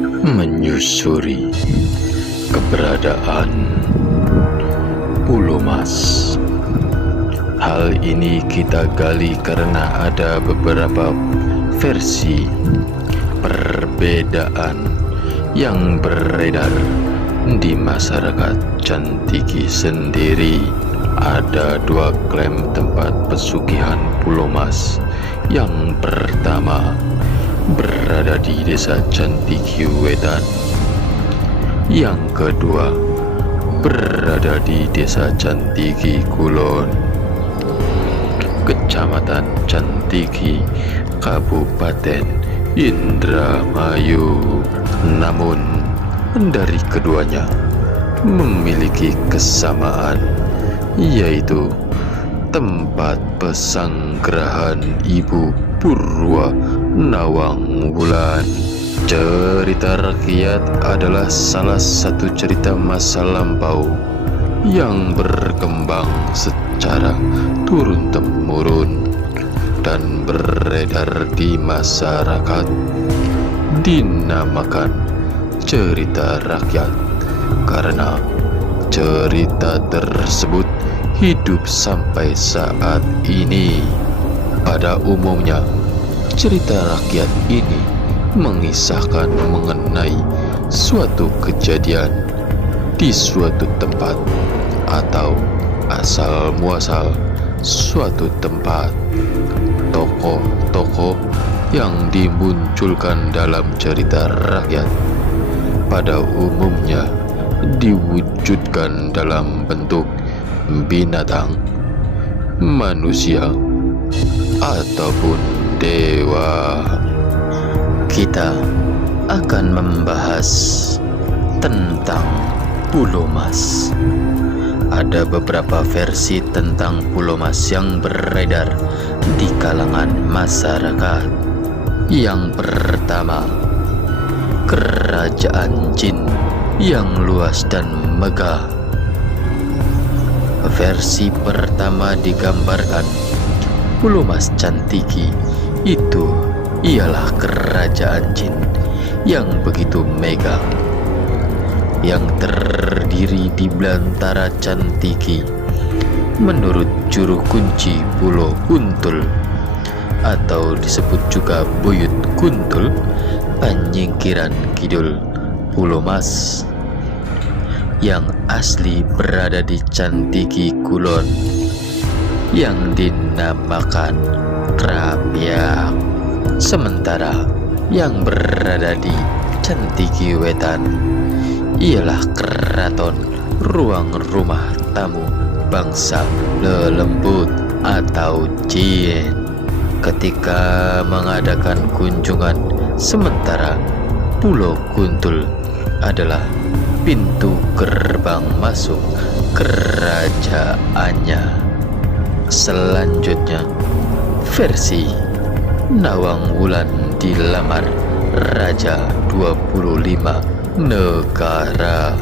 menyusuri keberadaan Pulau Mas. Hal ini kita gali karena ada beberapa versi perbedaan yang beredar di masyarakat Cantigi sendiri. Ada dua klaim tempat pesugihan Pulau Mas. Yang pertama berada di desa Cantigi Wetan. Yang kedua berada di desa Cantigi Kulon, Kecamatan Cantigi, Kabupaten Indramayu. Namun dari keduanya memiliki kesamaan, yaitu tempat pesanggerahan Ibu Purwa Nawang Wulan. Cerita rakyat adalah salah satu cerita masa lampau yang berkembang secara turun-temurun dan beredar di masyarakat. Dinamakan cerita rakyat karena cerita tersebut hidup sampai saat ini. Pada umumnya, cerita rakyat ini mengisahkan mengenai suatu kejadian di suatu tempat atau asal muasal suatu tempat. Tokoh-tokoh yang dimunculkan dalam cerita rakyat pada umumnya diwujudkan dalam bentuk binatang, manusia, ataupun dewa. Kita akan membahas tentang Pulau Mas. Ada beberapa versi tentang Pulau Mas yang beredar di kalangan masyarakat. Yang pertama, kerajaan jin yang luas dan megah. Versi pertama digambarkan Pulau Mas Cantigi itu ialah kerajaan jin yang begitu megah, yang terdiri di belantara Cantigi. Menurut juru kunci Pulau Kuntul atau disebut juga Buyut Kuntul, penyingkiran kidul Pulau Mas yang asli berada di Cantigi Kulon yang dinamakan Krapyak. Sementara yang berada di Cantigi Wetan ialah keraton ruang rumah tamu bangsa lelembut atau jin. Ketika mengadakan kunjungan sementara, Pulau Kuntul adalah pintu gerbang masuk kerajaannya. Selanjutnya, versi Nawang Wulan dilamar Raja 25 negara.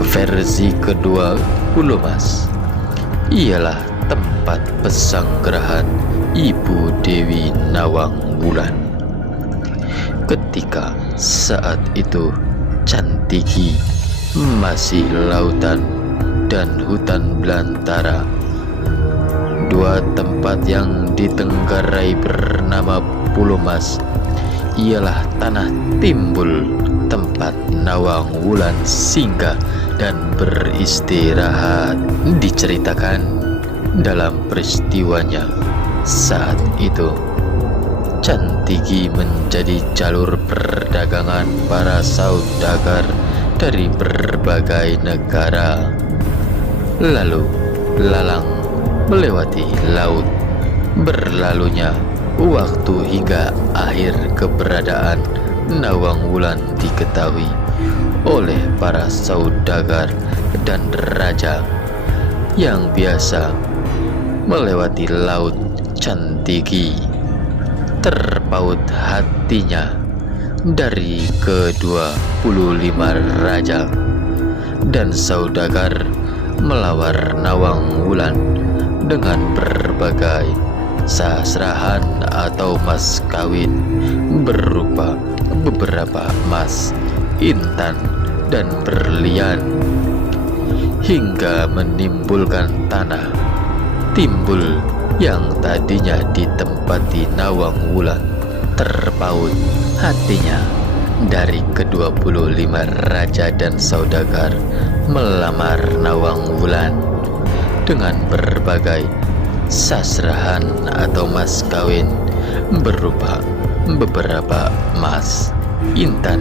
Versi kedua Pulau Mas ialah tempat pesanggerahan Ibu Dewi Nawang Wulan. Ketika saat itu Cantigi masih lautan dan hutan belantara. Dua tempat yang ditenggarai bernama Pulau Mas ialah tanah timbul tempat Nawang Wulan singgah dan beristirahat. Diceritakan dalam peristiwanya saat itu Cantigi menjadi jalur perdagangan para saudagar dari berbagai negara. Lalu lalang melewati laut. Berlalunya waktu hingga akhir keberadaan Nawang Wulan diketahui oleh para saudagar dan raja yang biasa melewati laut Cantigi. Terpaut hatinya dari ke-25 raja dan saudagar melawar Nawang Wulan dengan berbagai sasrahan atau mas kawin berupa beberapa emas, intan, dan berlian, hingga menimbulkan tanah timbul yang tadinya ditempati Nawang Wulan. Terpaut hatinya dari ke-25 raja dan saudagar melamar Nawang Wulan dengan berbagai sasrahan atau mas kawin berupa beberapa emas, intan,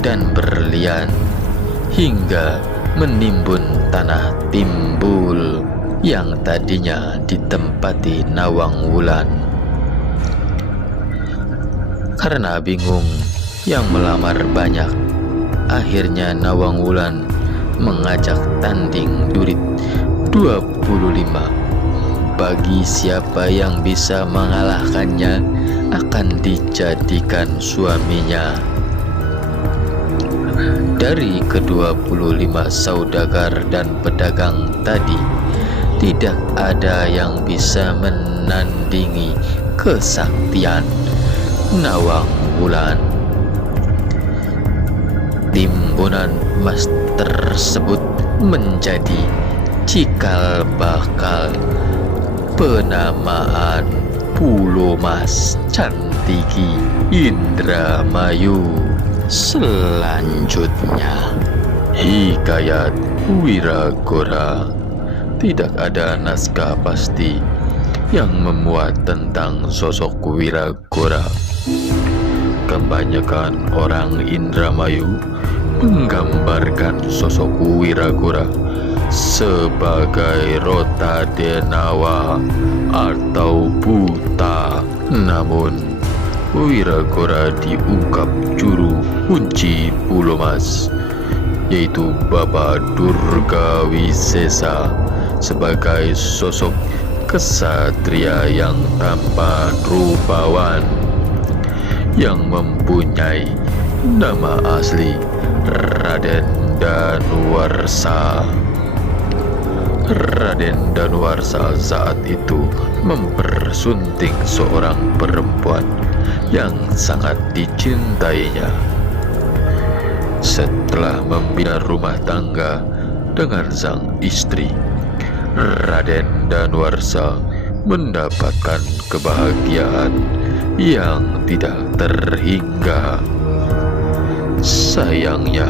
dan berlian, hingga menimbun tanah timbul yang tadinya ditempati Nawang Wulan. Karena bingung yang melamar banyak, akhirnya Nawang Wulan mengajak tanding durit 25. Bagi siapa yang bisa mengalahkannya akan dijadikan suaminya. Dari ke-25 saudagar dan pedagang tadi, tidak ada yang bisa menandingi kesaktian Nawang Wulan. Timbunan emas tersebut menjadi cikal bakal penamaan Pulo Mas Cantiki Indramayu. Selanjutnya, hikayat Wiragora. Tidak ada naskah pasti yang memuat tentang sosok Wiragora. Kebanyakan orang Indramayu menggambarkan sosok Wiragora sebagai Rota Denawa atau buta. Namun Wiragora diungkap juru kunci Pulo Mas, yaitu Bapa Durga Wisesa, sebagai sosok kesatria yang tampan rupawan yang mempunyai nama asli Raden Danuarsa. Raden Danuarsa saat itu mempersunting seorang perempuan yang sangat dicintainya. Setelah membina rumah tangga dengan sang istri, Raden Danuarsa mendapatkan kebahagiaan yang tidak terhingga. Sayangnya,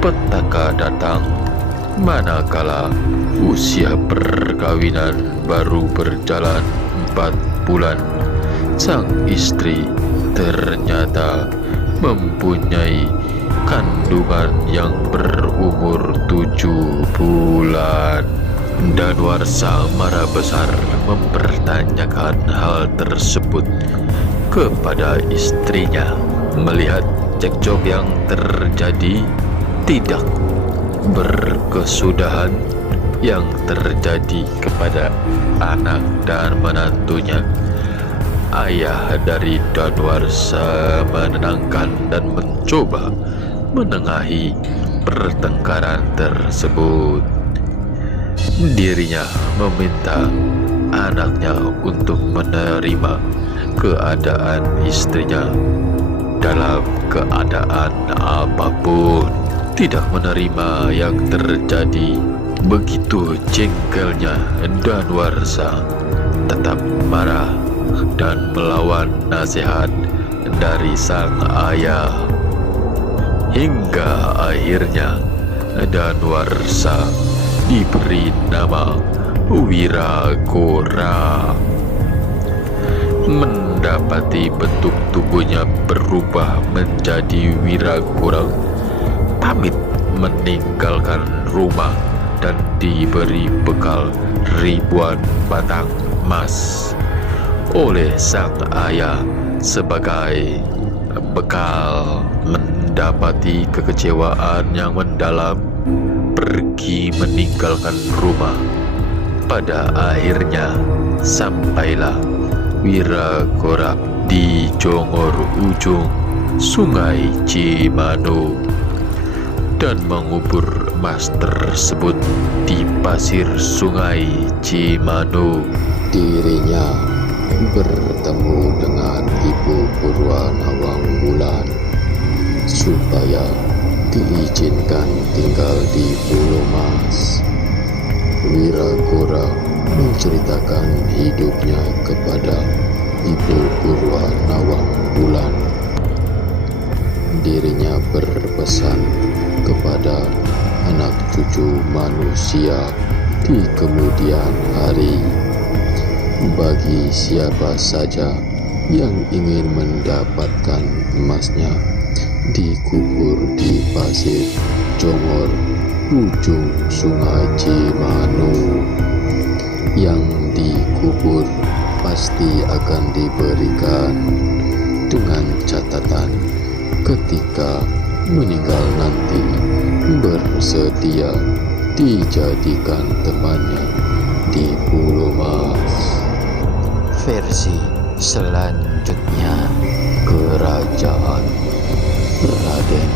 petaka datang manakala usia perkawinan baru berjalan 4 bulan. Sang istri ternyata mempunyai kandungan yang berumur 7 bulan. Danuarsa marah besar mempertanyakan hal tersebut kepada istrinya. Melihat cekcok yang terjadi tidak berkesudahan yang terjadi kepada anak dan menantunya, ayah dari Danuarsa menenangkan dan mencoba menengahi pertengkaran tersebut. Dirinya meminta anaknya untuk menerima keadaan istrinya dalam keadaan apapun, tidak menerima yang terjadi. Begitu jengkelnya Danuarsa tetap marah dan melawan nasihat dari sang ayah, hingga akhirnya Danuarsa diberi nama Wiragora. Mendapati bentuk tubuhnya berubah menjadi Wiragora, pamit meninggalkan rumah dan diberi bekal ribuan batang emas oleh sang ayah sebagai bekal. Mendapati kekecewaan yang mendalam, pergi meninggalkan rumah. Pada akhirnya sampailah Wiragora di Jongor ujung Sungai Cimanu dan mengubur emas tersebut di pasir Sungai Cimanu. Dirinya bertemu dengan Ibu Purwa Nawang Wulan supaya diizinkan tinggal di Pulau Mas. Wiragora menceritakan hidupnya kepada Ibu Purwa Nawang Bulan. Dirinya berpesan kepada anak cucu manusia di kemudian hari, bagi siapa saja yang ingin mendapatkan emasnya, dikubur di pasir Jongor ujung Sungai Cimanu. Yang dikubur pasti akan diberikan, dengan catatan ketika meninggal nanti bersedia dijadikan temannya di Pulau Mas. Versi selanjutnya, Kerajaan Raden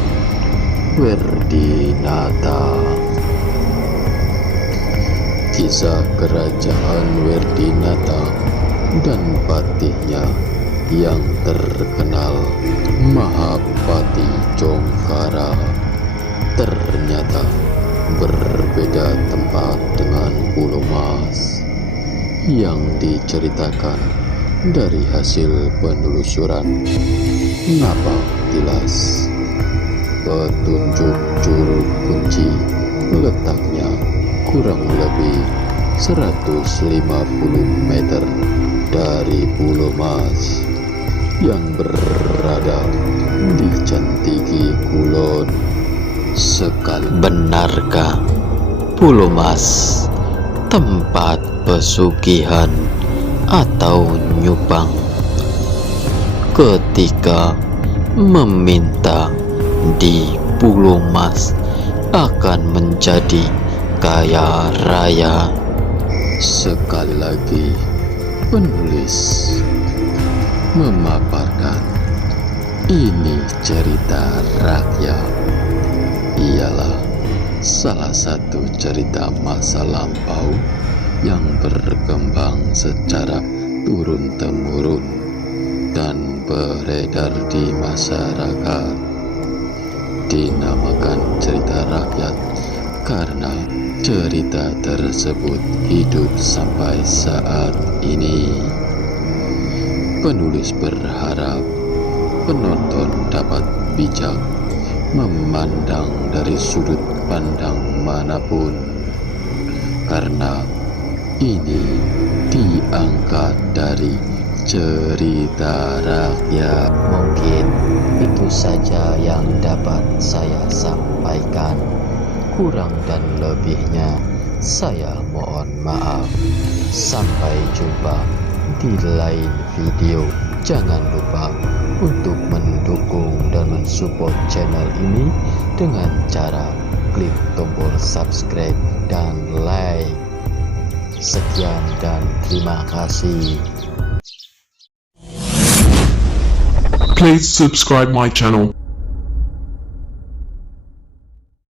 Werdinata. Kisah kerajaan Werdinata dan patihnya yang terkenal Mahapati Jongkara ternyata berbeda tempat dengan Pulau Mas yang diceritakan dari hasil penelusuran Napak Tilas. Petunjuk juru kunci letaknya kurang lebih 150 meter dari Pulau Mas yang berada di Cantigi Kulon. Sekali benarkah Pulau Mas tempat pesugihan atau nyupang? Ketika meminta di Pulau Mas akan menjadi kaya raya. Sekali lagi penulis memaparkan ini cerita rakyat, ialah salah satu cerita masa lampau yang berkembang secara turun-temurun dan beredar di masyarakat. Dinamakan cerita rakyat karena cerita tersebut hidup sampai saat ini. Penulis berharap penonton dapat bijak memandang dari sudut pandang manapun, karena ini diangkat dari cerita rakyat. Mungkin itu saja yang dapat saya sampaikan. Kurang dan lebihnya saya mohon maaf. Sampai jumpa di lain video. Jangan lupa untuk mendukung dan mensupport channel ini dengan cara klik tombol subscribe dan like. Sekian dan terima kasih. Please subscribe my channel.